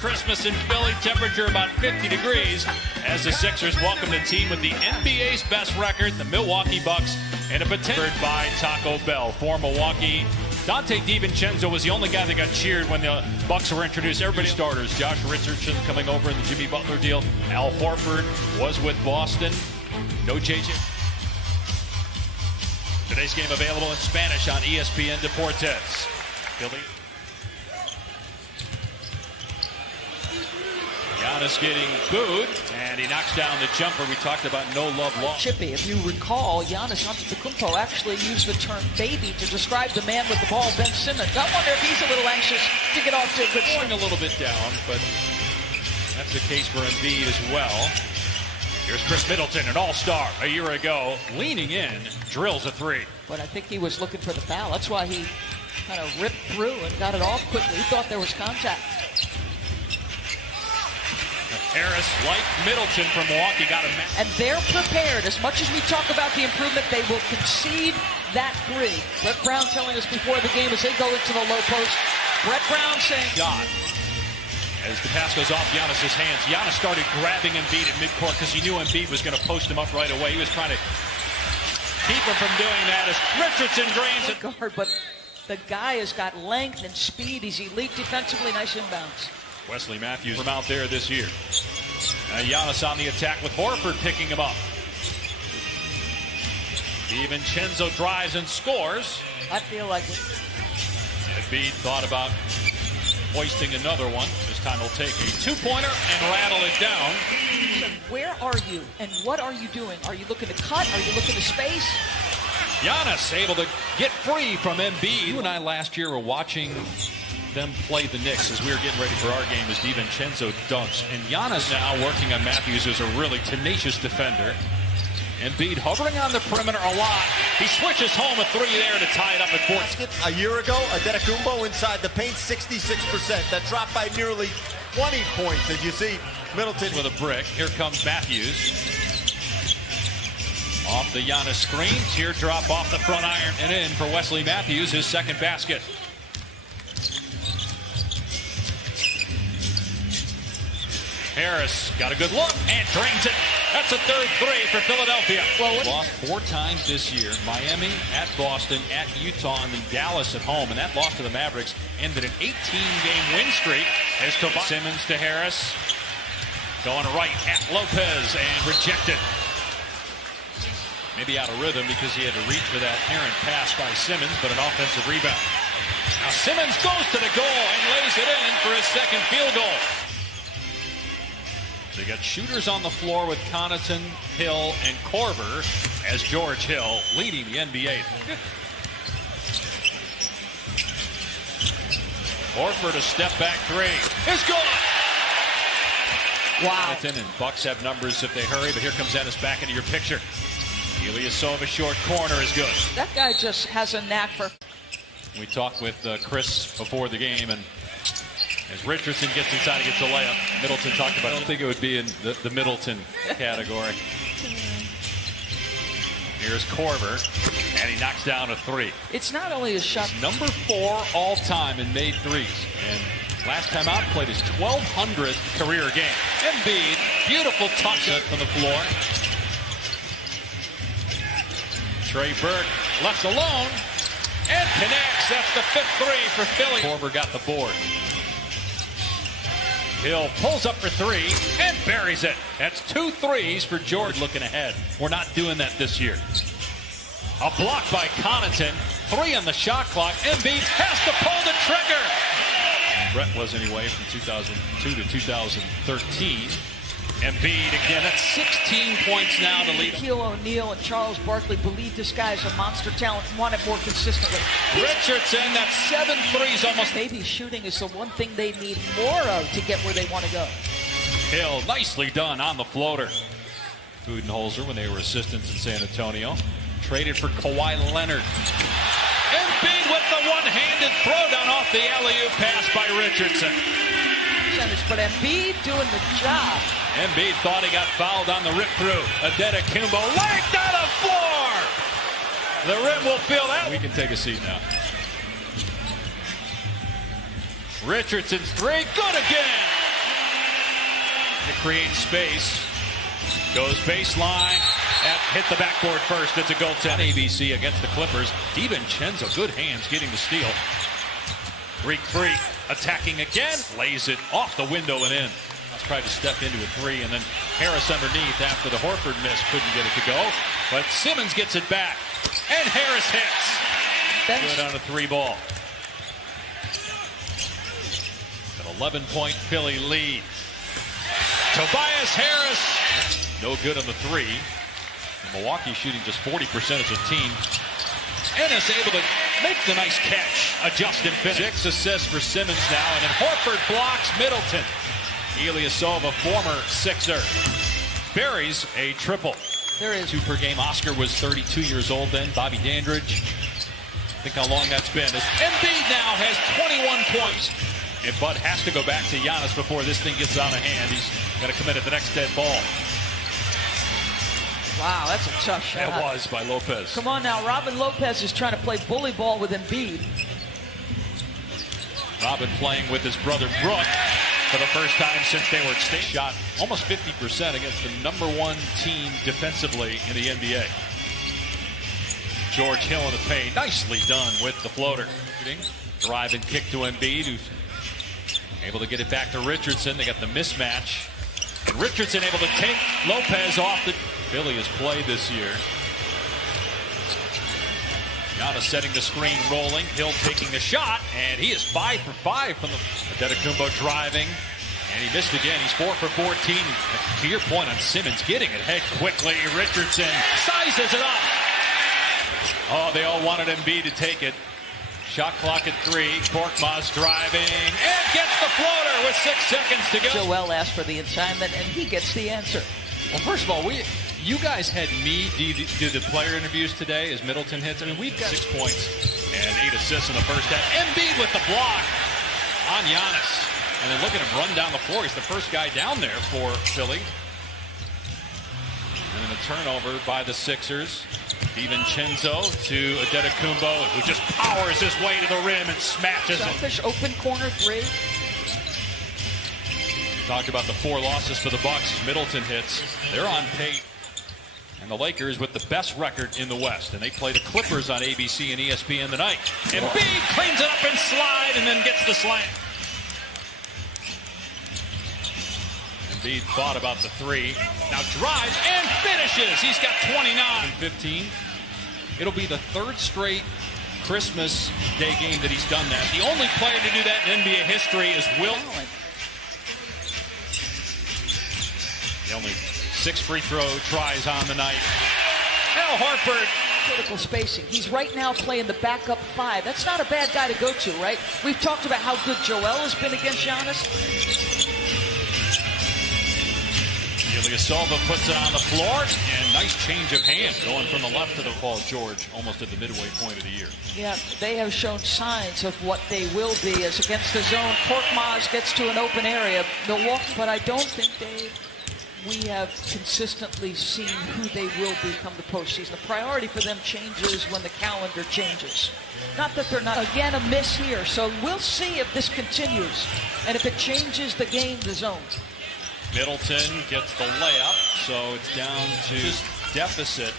Christmas in Philly, temperature about 50 degrees as the Sixers welcome the team with the NBA's best record, the Milwaukee Bucks, and a potential by Taco Bell. For Milwaukee, Dante DiVincenzo was the only guy that got cheered when the Bucks were introduced. Everybody starters. Josh Richardson coming over in the Jimmy Butler deal. Al Horford was with Boston. No JJ. Today's game available in Spanish on ESPN Deportes. Philly. Giannis getting booed, and he knocks down the jumper. We talked about no love lost. Chippy, if you recall, Giannis Antetokounmpo actually used the term baby to describe the man with the ball, Ben Simmons. I wonder if he's a little anxious to get off to a good start. Going a little bit down, but that's the case for Embiid as well. Here's Chris Middleton, an all-star a year ago, leaning in, drills a three. But I think he was looking for the foul. That's why he kind of ripped through and got it off quickly. He thought there was contact. Harris, like Middleton from Milwaukee, got him. And they're prepared. As much as we talk about the improvement, they will concede that three. Brett Brown telling us before the game as they go into the low post. Brett Brown saying, God. As the pass goes off Giannis' hands, Giannis started grabbing Embiid at midcourt because he knew Embiid was going to post him up right away. He was trying to keep him from doing that as Richardson drains it. Guard, but the guy has got length and speed. He's elite defensively. Nice inbounds. Wesley Matthews from out there this year. Giannis on the attack with Horford picking him up. DiVincenzo drives and scores. I feel like it. Embiid thought about hoisting another one. This time he'll take a two-pointer and rattle it down. Where are you and what are you doing? Are you looking to cut? Are you looking to space? Giannis able to get free from Embiid. You and I last year were watching them play the Knicks as we were getting ready for our game as DiVincenzo dunks. And Giannis now working on Matthews, who's a really tenacious defender. Embiid hovering on the perimeter a lot. He switches home a three there to tie it up at 4. A year ago, Antetokounmpo inside the paint, 66%. That dropped by nearly 20 points. As you see, Middleton with a brick. Here comes Matthews. Off the Giannis screen. Teardrop off the front iron and in for Wesley Matthews, his second basket. Harris got a good look and drains it. That's a third three for Philadelphia. Well, lost 4 times this year. Miami, at Boston, at Utah, and then Dallas at home. And that loss to the Mavericks ended an 18-game win streak. As Simmons to Harris. Going right at Lopez and rejected. Maybe out of rhythm because he had to reach for that errant pass by Simmons, but an offensive rebound. Now Simmons goes to the goal and lays it in for his second field goal. They got shooters on the floor with Connaughton, Hill, and Korver as George Hill leading the NBA. Horford a step back three. It's good. Wow. And Bucks have numbers if they hurry, but here comes Ennis back into your picture. Ilyasova short corner is good. That guy just has a knack for. We talked with Chris before the game, and as Richardson gets inside, he gets a layup. Middleton talked about it. I don't think it would be in the Middleton category. Here's Korver, and he knocks down a three. It's not only a shot. Number 4 all-time in made threes. And last time out, played his 1,200th career game. Embiid, beautiful touch from the floor. Trey Burke left alone and connects. That's the 5th three for Philly. Korver got the board. Hill pulls up for 3 and buries it. That's 2 threes for George looking ahead. We're not doing that this year. A block by Connaughton. 3 on the shot clock. Embiid has to pull the trigger. Brett was anyway from 2002 to 2013. Embiid again. That's 16 points now to lead. Shaquille O'Neal and Charles Barkley believe this guy is a monster talent and want it more consistently. Richardson, that's 7 threes almost. Maybe shooting is the one thing they need more of to get where they want to go. Hill, nicely done on the floater. Budenholzer, when they were assistants in San Antonio, traded for Kawhi Leonard. Embiid with the one-handed throwdown off the alley-oop pass by Richardson. But Embiid doing the job. Embiid thought he got fouled on the rip-through. Antetokounmpo laid down the floor. The rim will feel that. We can take a seat now. Richardson's three, good again. to create space. Goes baseline. Hit the backboard first. It's a goaltend. ABC against the Clippers. DiVincenzo, good hands getting the steal. Greek Freak attacking again. Lays it off the window and in. Tried to step into a three, and then Harris underneath after the Horford miss couldn't get it to go. But Simmons gets it back, and Harris hits. Good on a three ball. An 11-point Philly lead. Tobias Harris, no good on the three. Milwaukee shooting just 40% as a team. Ennis able to make the nice catch. A Justin finish. 6 assists for Simmons now, and then Horford blocks Middleton. Ilyasova, former Sixer, buries a triple. There is 2 per game. Oscar was 32 years old then. Bobby Dandridge. Think how long that's been. As Embiid now has 21 points. And Bud has to go back to Giannis before this thing gets out of hand. He's going to commit at the next dead ball. Wow, that's a tough shot. That was by Lopez. Come on now, Robin Lopez is trying to play bully ball with Embiid. Robin playing with his brother Brook for the first time since they were at state. Shot almost 50% against the #1 team defensively in the NBA. George Hill in the paint. Nicely done with the floater. Drive and kick to Embiid, who's able to get it back to Richardson. They got the mismatch. And Richardson able to take Lopez off the... Philly has played this year. Giannis setting the screen, rolling. Hill taking the shot, and he is 5 for 5 from the Antetokounmpo driving, and he missed again. He's 4 for 14. To your point on Simmons getting it ahead quickly. Richardson sizes it up. Oh, they all wanted Embiid to take it. Shot clock at 3. Korkmaz driving and gets the floater with 6 seconds to go. Joel asked for the assignment, and he gets the answer. Well, first of all, you guys had me do the player interviews today as Middleton hits. I mean, we've got 6 points and 8 assists in the first half. Embiid with the block on Giannis. And then look at him run down the floor. He's the first guy down there for Philly. And then a turnover by the Sixers. DiVincenzo to Antetokounmpo, who just powers his way to the rim and smashes it. Selfish open corner 3. Talked about the 4 losses for the Bucks. Middleton hits. They're on pace. And the Lakers with the best record in the West. And they play the Clippers on ABC and ESPN tonight. Embiid cleans it up and slide and then gets the slam. Embiid thought about the 3. Now drives and finishes. He's got 29 and 15. It'll be the 3rd straight Christmas Day game that he's done that. The only player to do that in NBA history is Wilt. The only 6 free throw tries on the night. Al Horford. Critical spacing. He's right now playing the backup 5. That's not a bad guy to go to, right? We've talked about how good Joel has been against Giannis. Ilyasova puts it on the floor, and nice change of hand going from the left to the Paul George, almost at the midway point of the year. Yeah, they have shown signs of what they will be as against the zone. Korkmaz gets to an open area. Milwaukee, but I don't think we have consistently seen who they will be come the postseason. The priority for them changes when the calendar changes. Not that they're not, again, a miss here. So we'll see if this continues. And if it changes the game, the zone. Middleton gets the layup, so it's down to deficit.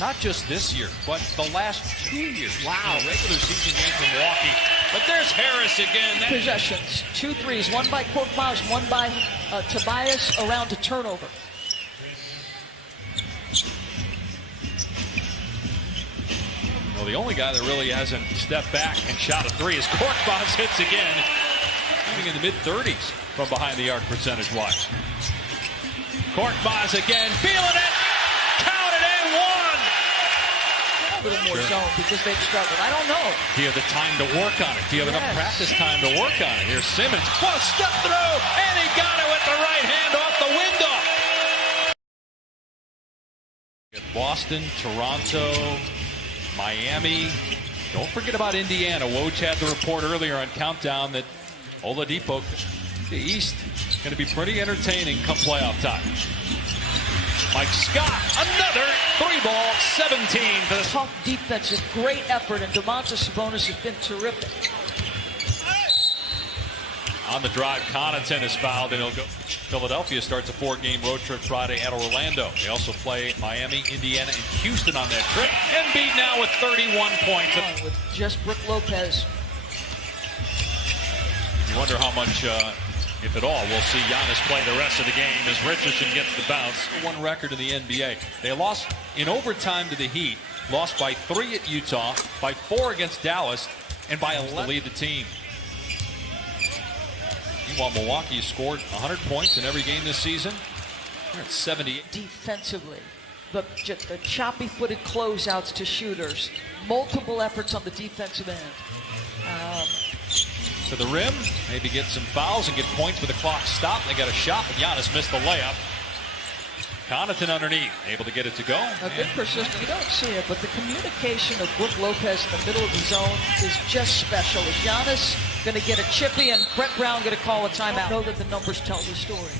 Not just this year, but the last 2 years. Wow. Regular season game from Milwaukee. But there's Harris again. Possessions. 2 threes. One by Korkmaz, one by Tobias around a turnover. Well, the only guy that really hasn't stepped back and shot a 3 is Korkmaz hits again. Even in the mid-30s from behind the arc percentage-wise. Korkmaz again, feeling it. Count it and 1. A little more zone because they've struggled. I don't know. Do you have the time to work on it? Do you have enough practice time to work on it? Here's Simmons. Well, step through, and he got it with the right hand off the window. Boston, Toronto, Miami. Don't forget about Indiana. Woj had the report earlier on Countdown that Oladipo, the East, going to be pretty entertaining come playoff time. Mike Scott, another 3-ball, 17 for the tough defensive, great effort, and Domantas Sabonis has been terrific. On the drive, Connaughton is fouled, and he'll go. Philadelphia starts a 4-game road trip Friday at Orlando. They also play Miami, Indiana, and Houston on that trip. Embiid now with 31 points. With just Brook Lopez. You wonder how much, if at all, we'll see Giannis play the rest of the game as Richardson gets the bounce. One record in the NBA. They lost in overtime to the Heat, lost by 3 at Utah, by 4 against Dallas, and by 11 to lead the team. Meanwhile, Milwaukee has scored 100 points in every game this season. They're at 78. Defensively, the choppy-footed closeouts to shooters, multiple efforts on the defensive end. To the rim, maybe get some fouls and get points with the clock stopped. They got a shot, but Giannis missed the layup. Connaughton underneath, able to get it to go. A good persistence. You don't see it, but the communication of Brook Lopez in the middle of the zone is just special. Is Giannis going to get a chippy and Brett Brown going to call a timeout? I know that the numbers tell the story.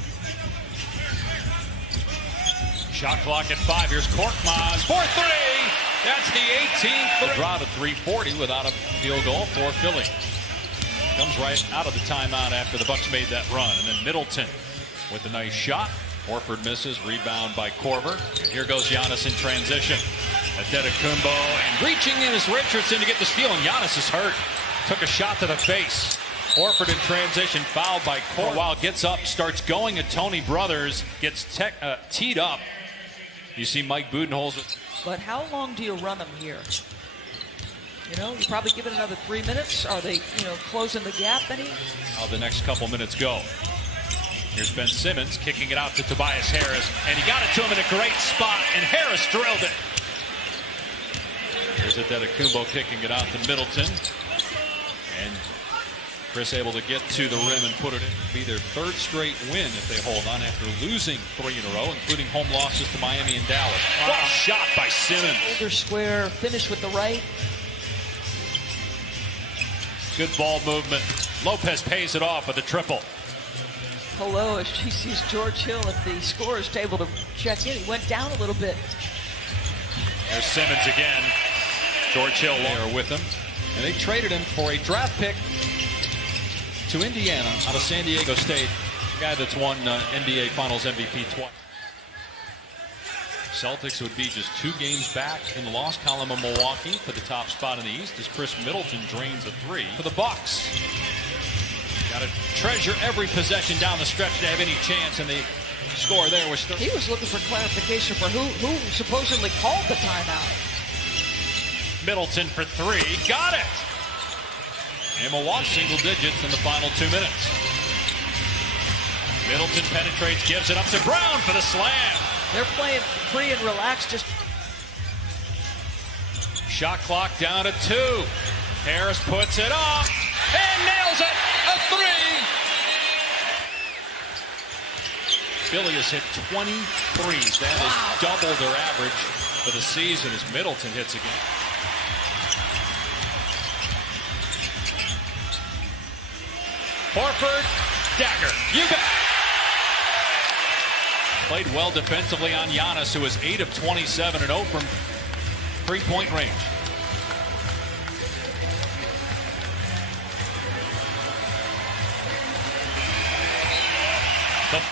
Shot clock at 5. Here's Korkmaz for 3. That's the 18th. Draw to 340 without a field goal for Philly. Comes right out of the timeout after the Bucks made that run. And then Middleton with a nice shot. Horford misses. Rebound by Korver. And here goes Giannis in transition. Antetokounmpo and reaching in is Richardson to get the steal. And Giannis is hurt. Took a shot to the face. Horford in transition. Fouled by Korver. While gets up, starts going at Tony Brothers. Gets teed up. You see Mike Budenholzer. But how long do you run him here? You know, you probably give it another 3 minutes. Are they, closing the gap any? How the next couple minutes go. Here's Ben Simmons kicking it out to Tobias Harris, and he got it to him in a great spot, and Harris drilled it. Here's Antetokounmpo kicking it out to Middleton, and Chris able to get to the rim and put it in. Be their 3rd straight win if they hold on after losing 3 in a row, including home losses to Miami and Dallas. What a shot by Simmons. Shoulder square, finish with the right. Good ball movement. Lopez pays it off with a triple. Hello, as she sees George Hill at the scorer's table to check in. He went down a little bit. There's Simmons again. George Hill there with him. And they traded him for a draft pick to Indiana out of San Diego State. A guy that's won NBA Finals MVP twice. Celtics would be just 2 games back in the loss column of Milwaukee for the top spot in the East as Chris Middleton drains a 3 for the Bucks. Got to treasure every possession down the stretch to have any chance, and the score there was. He was looking for clarification for who supposedly called the timeout. Middleton for 3, got it. And Milwaukee single digits in the final 2 minutes. Middleton penetrates, gives it up to Brown for the slam. They're playing free and relaxed. Just shot clock down to 2. Harris puts it up and nails it. A 3. Philly has hit 23. That is double their average for the season as Middleton hits again. Horford, dagger. You bet. Played well defensively on Giannis, who is 8 of 27 and 0 from 3-point range. The